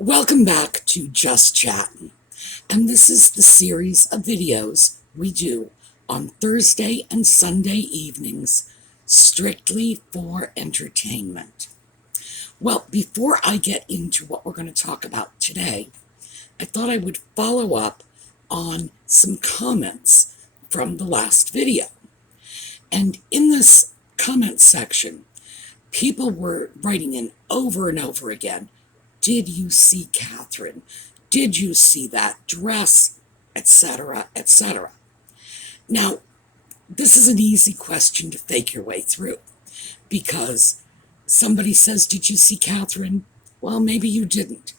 Welcome back to Just Chattin', and this is the series of videos we do on Thursday and Sunday evenings, strictly for entertainment. Well, before I get into what we're going to talk about today, I thought I would follow up on some comments from the last video. And in this comment section, people were writing in over and over again, did you see Catherine? Did you see that dress? Etc., etc. Now, this is an easy question to fake your way through, because somebody says, did you see Catherine? Well, maybe you didn't.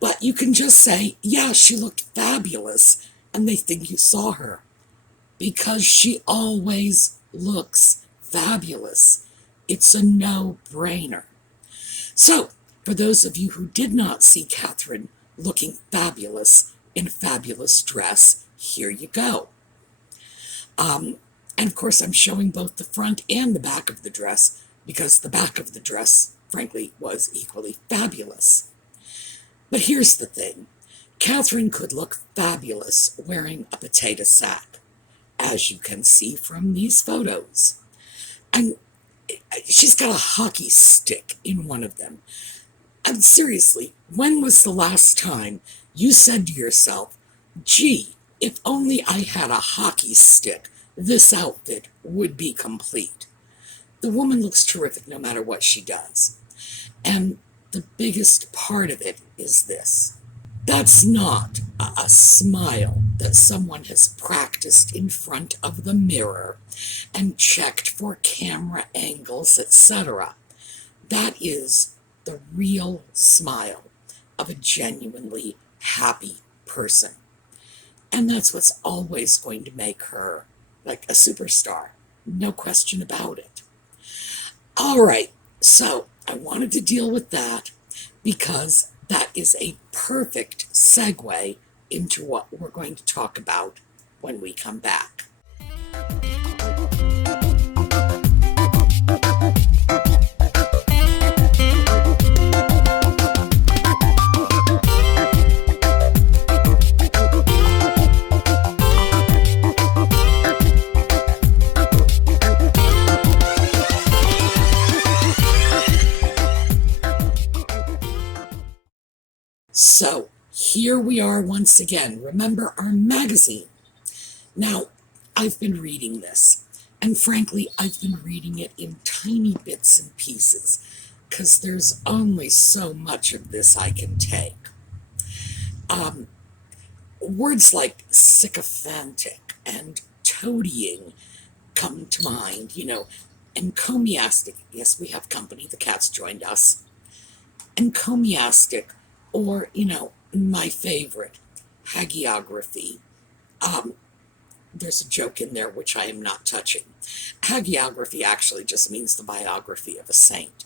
But you can just say, yeah, she looked fabulous, and they think you saw her, because she always looks fabulous. It's a no-brainer. So, for those of you who did not see Catherine looking fabulous in a fabulous dress, here you go. And of course, I'm showing both the front and the back of the dress, because the back of the dress, frankly, was equally fabulous. But here's the thing. Catherine could look fabulous wearing a potato sack, as you can see from these photos. And she's got a hockey stick in one of them. And seriously, when was the last time you said to yourself, gee, if only I had a hockey stick, this outfit would be complete? The woman looks terrific no matter what she does. And the biggest part of it is this. That's not a smile that someone has practiced in front of the mirror and checked for camera angles, etc. That is the real smile of a genuinely happy person. And that's what's always going to make her like a superstar. No question about it. All right, so I wanted to deal with that because that is a perfect segue into what we're going to talk about when we come back. So, here we are once again. Remember our magazine. Now, I've been reading this, and frankly, I've been reading it in tiny bits and pieces, because there's only so much of this I can take. Words like sycophantic and toadying come to mind, encomiastic. Yes, we have company, the cat's joined us. Encomiastic, or, my favorite, hagiography. There's a joke in there which I am not touching. Hagiography actually just means the biography of a saint.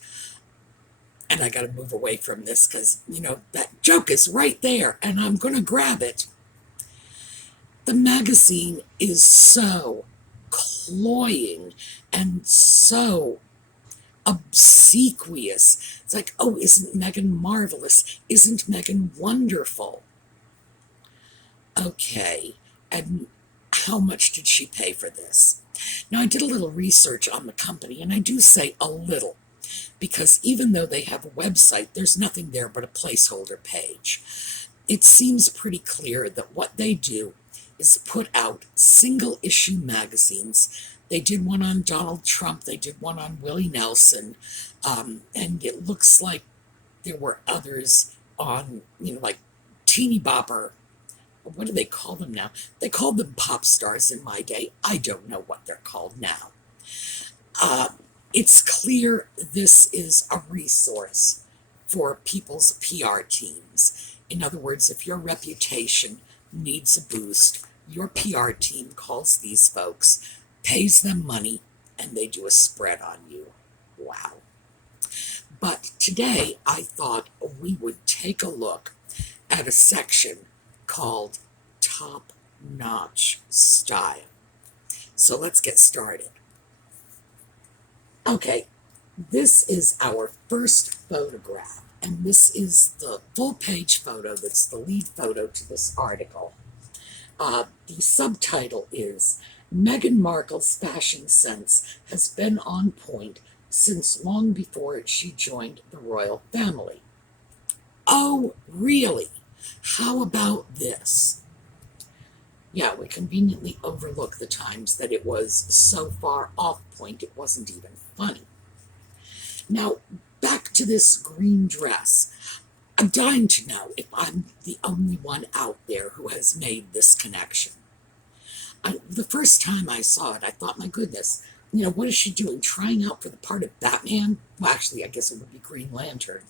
And I got to move away from this because, that joke is right there and I'm going to grab it. The magazine is so cloying and so obsequious. It's like, oh, isn't Meghan marvelous? Isn't Meghan wonderful? Okay, and how much did she pay for this? Now, I did a little research on the company, and I do say a little, because even though they have a website, there's nothing there but a placeholder page. It seems pretty clear that what they do is put out single-issue magazines. They did one on Donald Trump, they did one on Willie Nelson, and it looks like there were others on, like teeny bopper. What do they call them now? They called them pop stars in my day. I don't know what they're called now. It's clear this is a resource for people's PR teams. In other words, if your reputation needs a boost, your PR team calls these folks, pays them money, and they do a spread on you. Wow. But today, I thought we would take a look at a section called Top Notch Style. So let's get started. Okay, this is our first photograph. And this is the full page photo that's the lead photo to this article. The subtitle is Meghan Markle's fashion sense has been on point since long before she joined the royal family. Oh, really? How about this? Yeah, we conveniently overlook the times that it was so far off point it wasn't even funny. Now, back to this green dress. I'm dying to know if I'm the only one out there who has made this connection. The first time I saw it, I thought, my goodness, what is she doing? Trying out for the part of Batman? Well, actually, I guess it would be Green Lantern.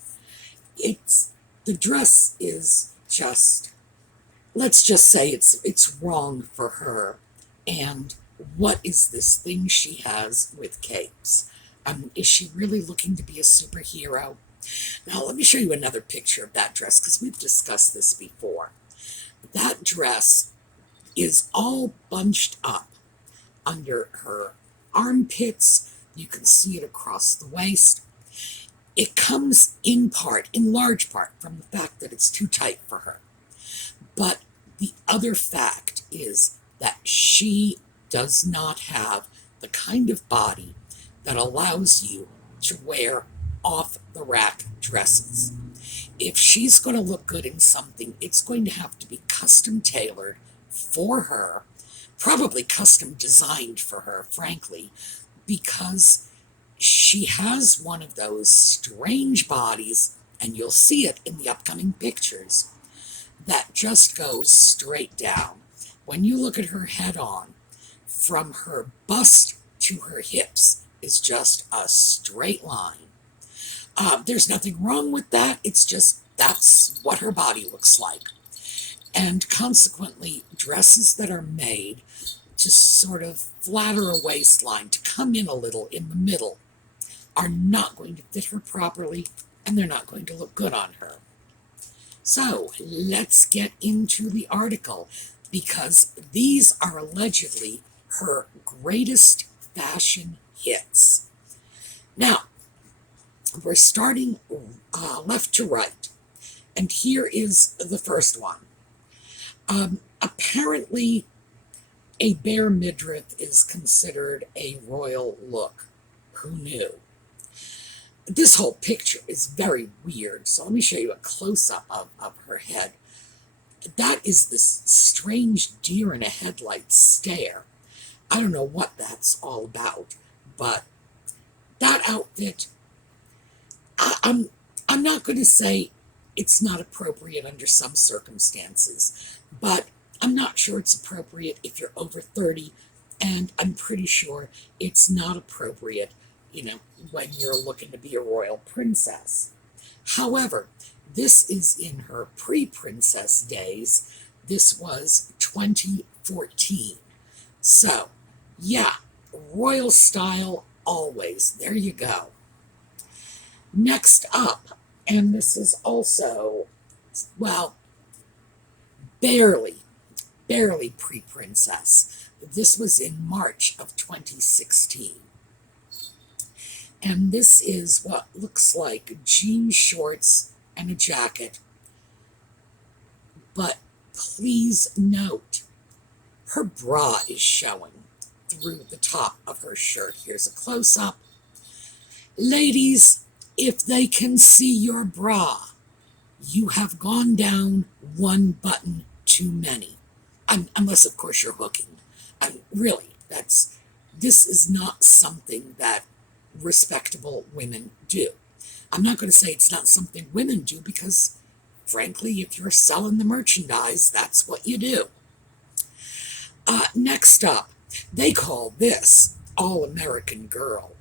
The dress is just, let's just say it's wrong for her. And what is this thing she has with capes? Is she really looking to be a superhero? Now, let me show you another picture of that dress, because we've discussed this before. That dress is all bunched up under her armpits. You can see it across the waist. It comes in large part, from the fact that it's too tight for her. But the other fact is that she does not have the kind of body that allows you to wear off-the-rack dresses. If she's going to look good in something, it's going to have to be custom tailored for her, probably custom designed for her, frankly, because she has one of those strange bodies, and you'll see it in the upcoming pictures, that just goes straight down. When you look at her head on, from her bust to her hips is just a straight line. There's nothing wrong with that. It's just that's what her body looks like. And consequently, dresses that are made to sort of flatter a waistline, to come in a little in the middle, are not going to fit her properly, and they're not going to look good on her. So let's get into the article, because these are allegedly her greatest fashion hits. Now, we're starting left to right, and here is the first one. Apparently, a bare midriff is considered a royal look. Who knew? This whole picture is very weird, so let me show you a close-up of her head. That is this strange deer in a headlight stare. I don't know what that's all about, but that outfit, I'm not going to say it's not appropriate under some circumstances, but I'm not sure it's appropriate if you're over 30, and I'm pretty sure it's not appropriate, when you're looking to be a royal princess. However, this is in her pre-princess days. This was 2014. So, yeah, royal style always. There you go. Next up, and this is also, well, barely pre-princess. This was in March of 2016. And this is what looks like jean shorts and a jacket. But please note, her bra is showing through the top of her shirt. Here's a close-up. Ladies, if they can see your bra, you have gone down one button too many. Unless, of course, you're hooking. Really, this is not something that respectable women do. I'm not going to say it's not something women do, because, frankly, if you're selling the merchandise, that's what you do. Next up, they call this All-American Girl.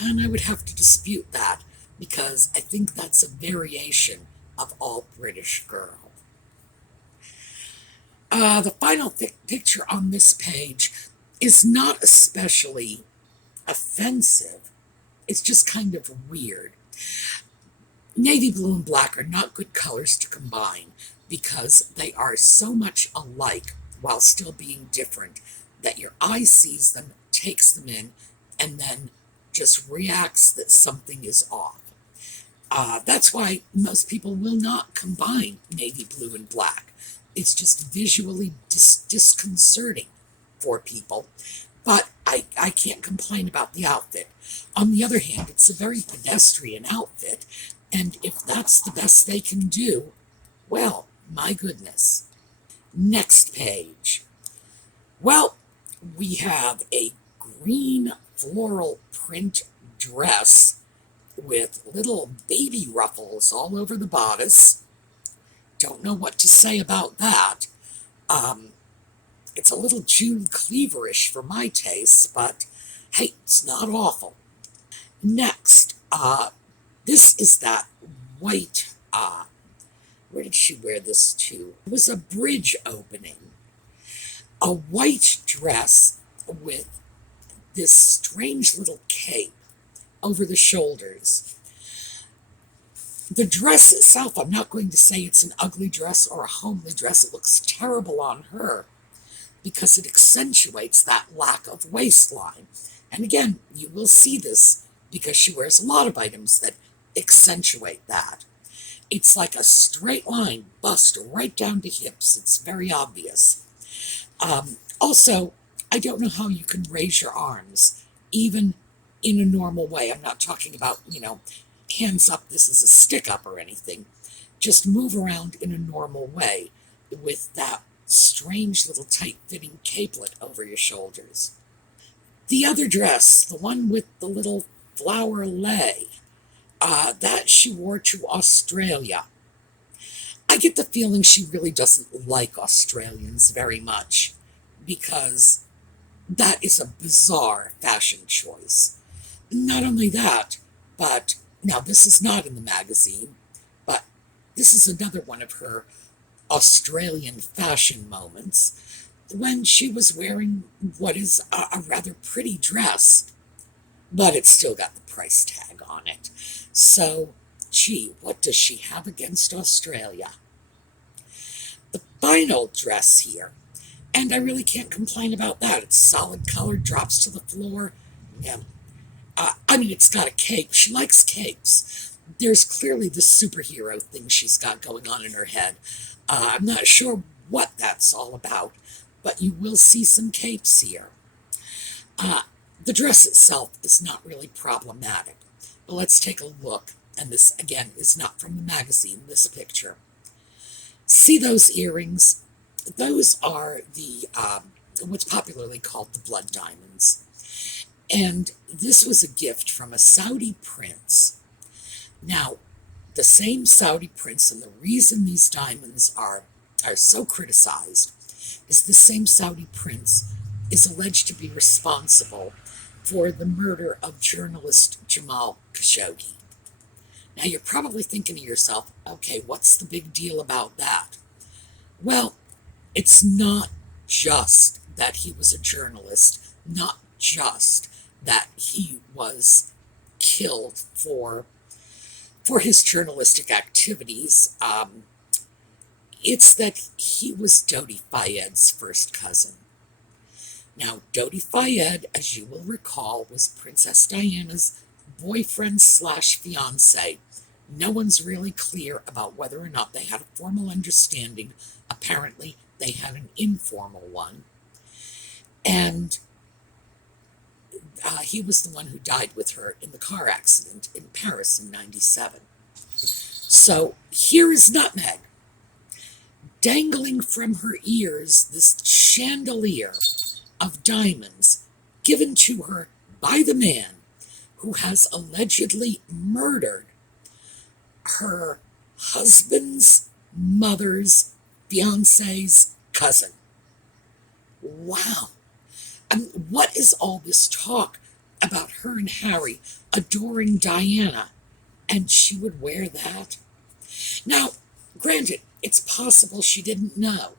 And I would have to dispute that, because I think that's a variation of All British Girl. The final picture on this page is not especially offensive. It's just kind of weird. Navy blue and black are not good colors to combine, because they are so much alike while still being different that your eye sees them, takes them in, and then just reacts that something is off. That's why most people will not combine navy blue and black. It's just visually disconcerting for people. But I can't complain about the outfit. On the other hand, it's a very pedestrian outfit, and if that's the best they can do, well, my goodness. Next page. Well, we have a green floral print dress with little baby ruffles all over the bodice. Don't know what to say about that. It's a little June Cleaverish for my taste, but hey, it's not awful. Next, this is that white, where did she wear this to? It was a bridge opening. A white dress with this strange little cape over the shoulders. The dress itself, I'm not going to say it's an ugly dress or a homely dress. It looks terrible on her because it accentuates that lack of waistline. And again, you will see this because she wears a lot of items that accentuate that. It's like a straight line, bust right down to hips. It's very obvious. Also, I don't know how you can raise your arms, even in a normal way. I'm not talking about, hands up, this is a stick up or anything. Just move around in a normal way with that strange little tight-fitting capelet over your shoulders. The other dress, the one with the little flower lei, that she wore to Australia. I get the feeling she really doesn't like Australians very much because that is a bizarre fashion choice. Not only that, but now this is not in the magazine, but this is another one of her Australian fashion moments when she was wearing what is a rather pretty dress, but it's still got the price tag on it. So, gee, what does she have against Australia? The final dress here, and I really can't complain about that. It's solid color, drops to the floor. Yeah. It's got a cape. She likes capes. There's clearly the superhero thing she's got going on in her head. I'm not sure what that's all about, but you will see some capes here. The dress itself is not really problematic, but let's take a look. And this, again, is not from the magazine, this picture. See those earrings? Those are the what's popularly called the blood diamonds. And this was a gift from a Saudi prince. Now, the same Saudi prince, and the reason these diamonds are so criticized, is the same Saudi prince is alleged to be responsible for the murder of journalist Jamal Khashoggi. Now, you're probably thinking to yourself, okay, what's the big deal about that? Well, it's not just that he was a journalist, not just that he was killed for his journalistic activities. It's that he was Dodi Fayed's first cousin. Now, Dodi Fayed, as you will recall, was Princess Diana's boyfriend slash fiance. No one's really clear about whether or not they had a formal understanding. Apparently, they had an informal one. And he was the one who died with her in the car accident in Paris in '97. So here is Nutmeg, dangling from her ears this chandelier of diamonds given to her by the man who has allegedly murdered her husband's mother's fiance's cousin. Wow. What is all this talk about her and Harry adoring Diana, and she would wear that? Now, granted, it's possible she didn't know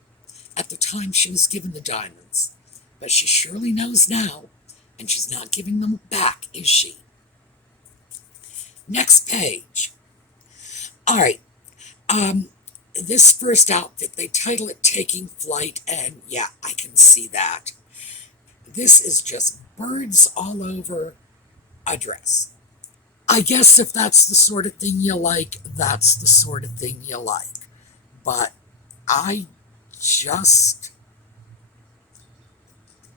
at the time she was given the diamonds, but she surely knows now, and she's not giving them back, is she? Next page. All right. This first outfit, they title it Taking Flight, and yeah, I can see that. This is just birds all over a dress. I guess if that's the sort of thing you like, that's the sort of thing you like. But I just,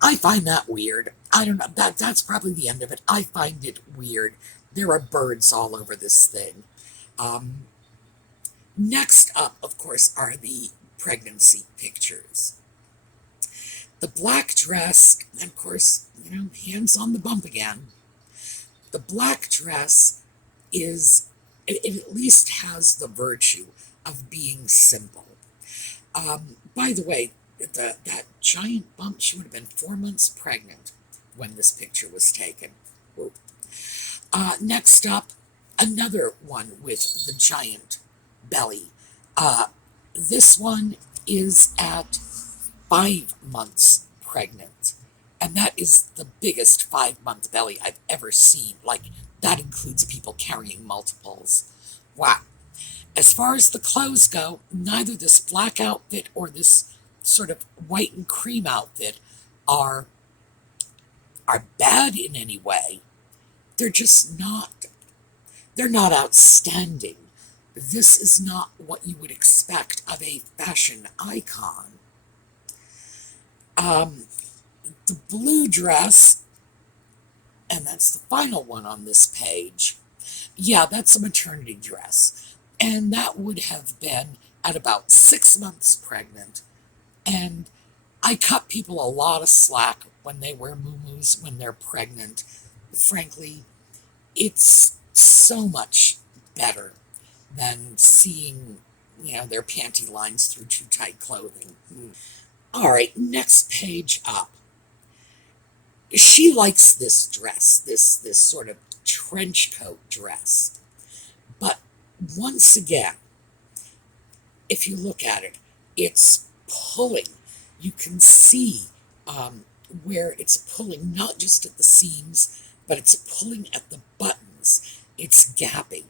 I find that weird. I don't know. That's probably the end of it. I find it weird. There are birds all over this thing. Um, Next up, of course, are the pregnancy pictures. The black dress, and of course, hands on the bump again. The black dress is, it at least has the virtue of being simple. By the way, that giant bump, she would have been 4 months pregnant when this picture was taken. Next up, another one with the giant belly. This one is at 5 months pregnant, and that is the biggest 5-month belly I've ever seen. Like, that includes people carrying multiples. Wow. As far as the clothes go, neither this black outfit or this sort of white and cream outfit are bad in any way. They're just not, they're not outstanding. This is not what you would expect of a fashion icon. The blue dress, and that's the final one on this page, yeah, that's a maternity dress. And that would have been at about 6 months pregnant. And I cut people a lot of slack when they wear muumuus when they're pregnant. Frankly, it's so much better than seeing, their panty lines through too tight clothing. All right, next page up. She likes this dress, this sort of trench coat dress. But once again, if you look at it, it's pulling. You can see where it's pulling, not just at the seams, but it's pulling at the buttons. It's gapping.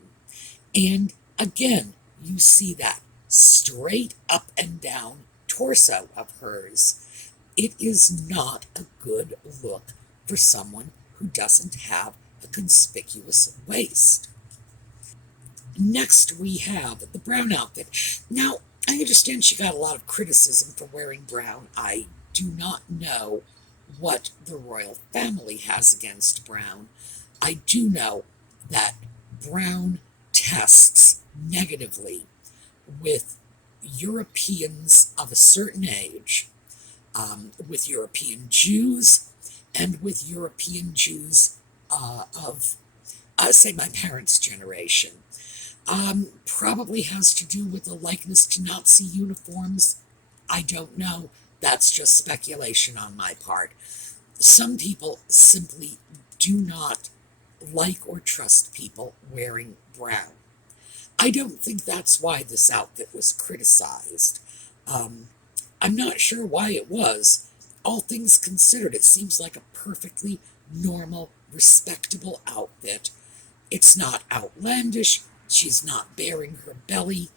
And again, you see that straight up and down torso of hers. It is not a good look for someone who doesn't have a conspicuous waist. Next, we have the brown outfit. Now, I understand she got a lot of criticism for wearing brown. I do not know what the royal family has against brown. I do know that brown tests negatively with Europeans of a certain age, with European Jews, and with European Jews of, say, my parents' generation. Probably has to do with a likeness to Nazi uniforms. I don't know. That's just speculation on my part. Some people simply do not like or trust people wearing brown. I don't think that's why this outfit was criticized. I'm not sure why it was. All things considered, it seems like a perfectly normal, respectable outfit. It's not outlandish. She's not baring her belly,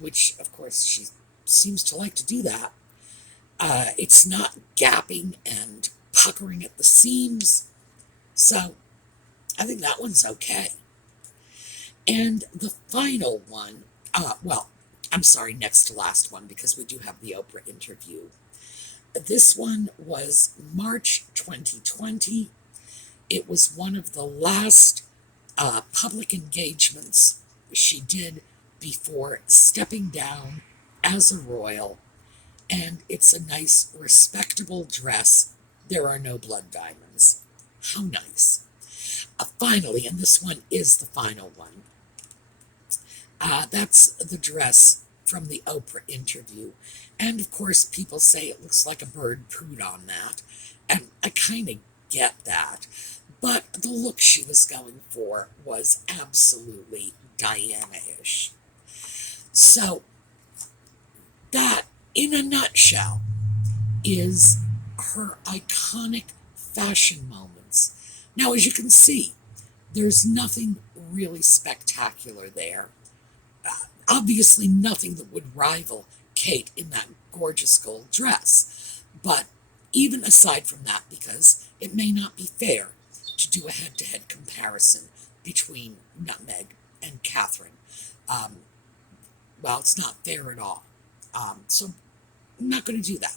which, of course, she seems to like to do that. It's not gapping and puckering at the seams. So I think that one's okay. And the final one, I'm sorry, next to last one, because we do have the Oprah interview. This one was March 2020. It was one of the last public engagements she did before stepping down as a royal. And it's a nice, respectable dress. There are no blood diamonds. How nice. Finally, and this one is the final one, that's the dress from the Oprah interview. And of course, people say it looks like a bird pooed on that. And I kind of get that. But the look she was going for was absolutely Diana-ish. So, that, in a nutshell, is her iconic fashion moments. Now, as you can see, there's nothing really spectacular there. Obviously, nothing that would rival Kate in that gorgeous gold dress. But even aside from that, because it may not be fair to do a head-to-head comparison between Nutmeg and Catherine. Um, well, it's not fair at all. So I'm not going to do that.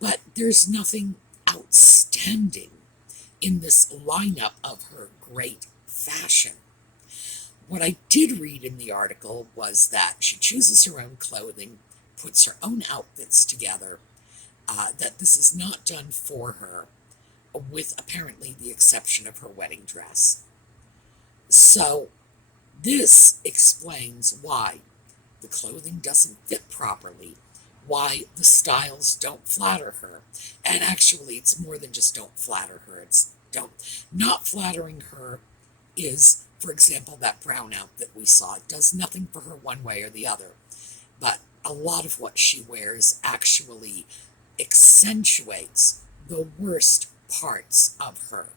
But there's nothing outstanding in this lineup of her great fashion. What I did read in the article was that she chooses her own clothing, puts her own outfits together, that this is not done for her, with apparently the exception of her wedding dress. So this explains why the clothing doesn't fit properly, why the styles don't flatter her. And actually, it's more than just don't flatter her. It's not flattering her is, for example, that brown outfit we saw. It does nothing for her one way or the other. But a lot of what she wears actually accentuates the worst parts of her.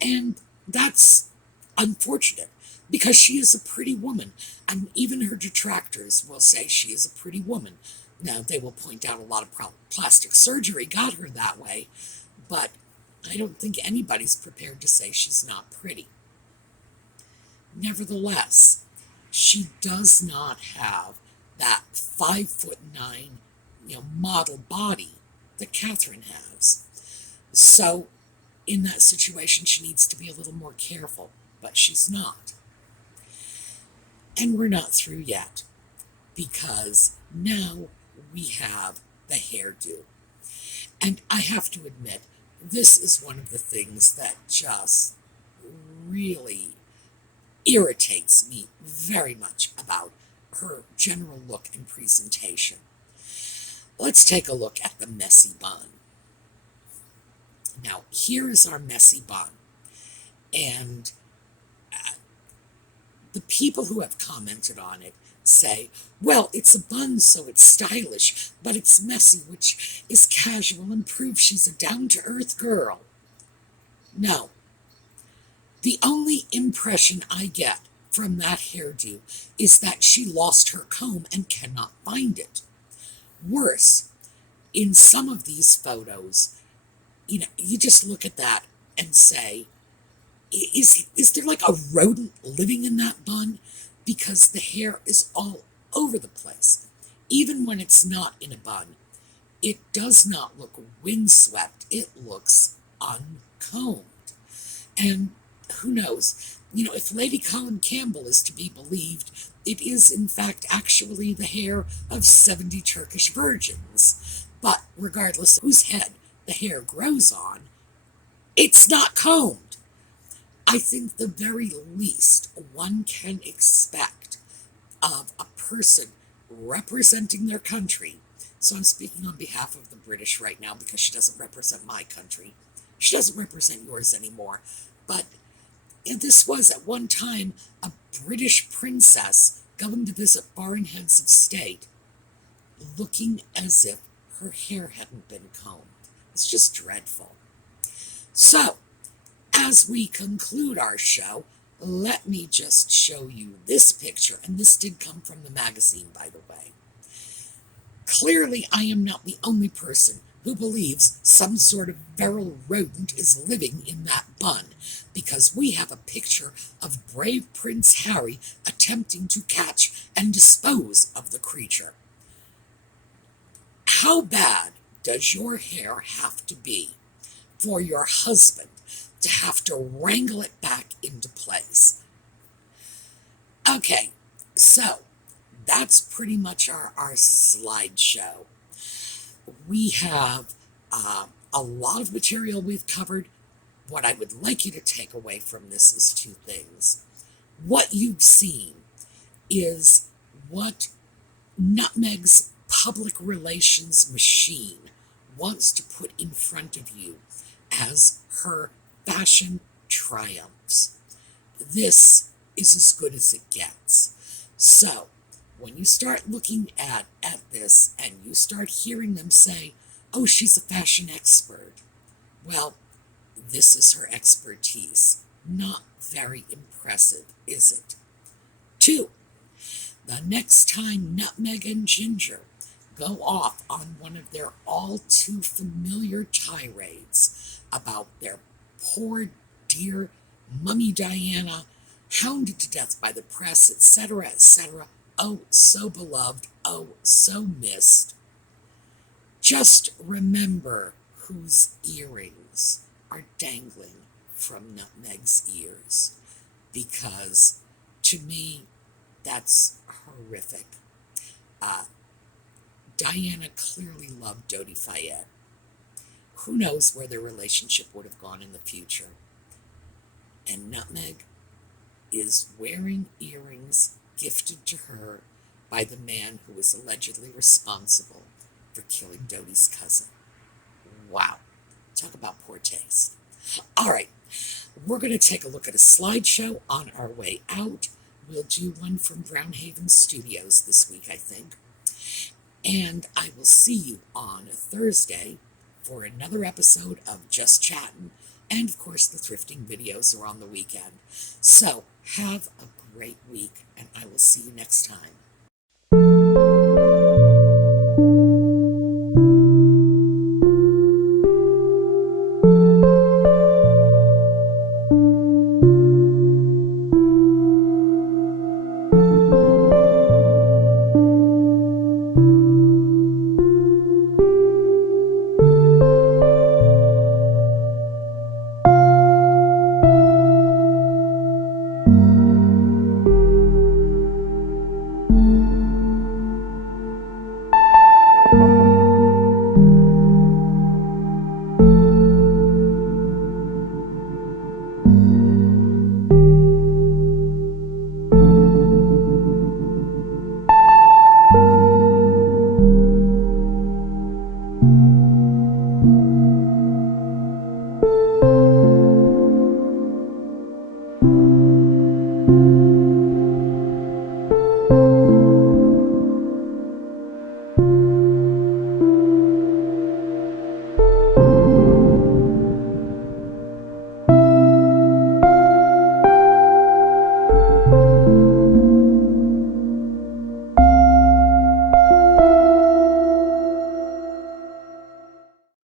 And that's unfortunate, because she is a pretty woman, and even her detractors will say she is a pretty woman. Now, they will point out a lot of plastic surgery got her that way, but I don't think anybody's prepared to say she's not pretty. Nevertheless, she does not have that 5'9", model body that Catherine has. So, in that situation, she needs to be a little more careful, but she's not. And we're not through yet, because now we have the hairdo. And I have to admit, this is one of the things that just really irritates me very much about her general look and presentation. Let's take a look at the messy bun. Now, here is our messy bun. And the people who have commented on it say, well, it's a bun, so it's stylish, but it's messy, which is casual and proves she's a down-to-earth girl. No. The only impression I get from that hairdo is that she lost her comb and cannot find it. Worse, in some of these photos, you just look at that and say, is there like a rodent living in that bun? Because the hair is all over the place. Even when it's not in a bun, it does not look windswept. It looks uncombed. And who knows? If Lady Colin Campbell is to be believed, it is in fact actually the hair of 70 Turkish virgins. But regardless of whose head the hair grows on, it's not combed. I think the very least one can expect of a person representing their country, so I'm speaking on behalf of the British right now because she doesn't represent my country. She doesn't represent yours anymore. But this was at one time a British princess going to visit foreign heads of state, looking as if her hair hadn't been combed. It's just dreadful. So, as we conclude our show, let me just show you this picture, and this did come from the magazine, by the way. Clearly, I am not the only person who believes some sort of feral rodent is living in that bun, because we have a picture of brave Prince Harry attempting to catch and dispose of the creature. How bad does your hair have to be for your husband to have to wrangle it back into place? Okay, so that's pretty much our slideshow. We have a lot of material we've covered. What I would like you to take away from this is two things. What you've seen is what Nutmeg's public relations machine wants to put in front of you as her fashion triumphs. This is as good as it gets. So, when you start looking at this and you start hearing them say, oh, she's a fashion expert, well, this is her expertise. Not very impressive, is it? 2, the next time Nutmeg and Ginger go off on one of their all too familiar tirades about their poor dear Mummy Diana, hounded to death by the press, etc., etc. Oh, so beloved. Oh, so missed. Just remember whose earrings are dangling from Nutmeg's ears, because to me, that's horrific. Diana clearly loved Dodi Fayed. Who knows where their relationship would have gone in the future? And Nutmeg is wearing earrings gifted to her by the man who was allegedly responsible for killing Dodi's cousin. Wow. Talk about poor taste. All right. We're going to take a look at a slideshow on our way out. We'll do one from Brownhaven Studios this week, I think. And I will see you on Thursday for another episode of Just Chattin'. And of course, the thrifting videos are on the weekend. So have a great week, and I will see you next time.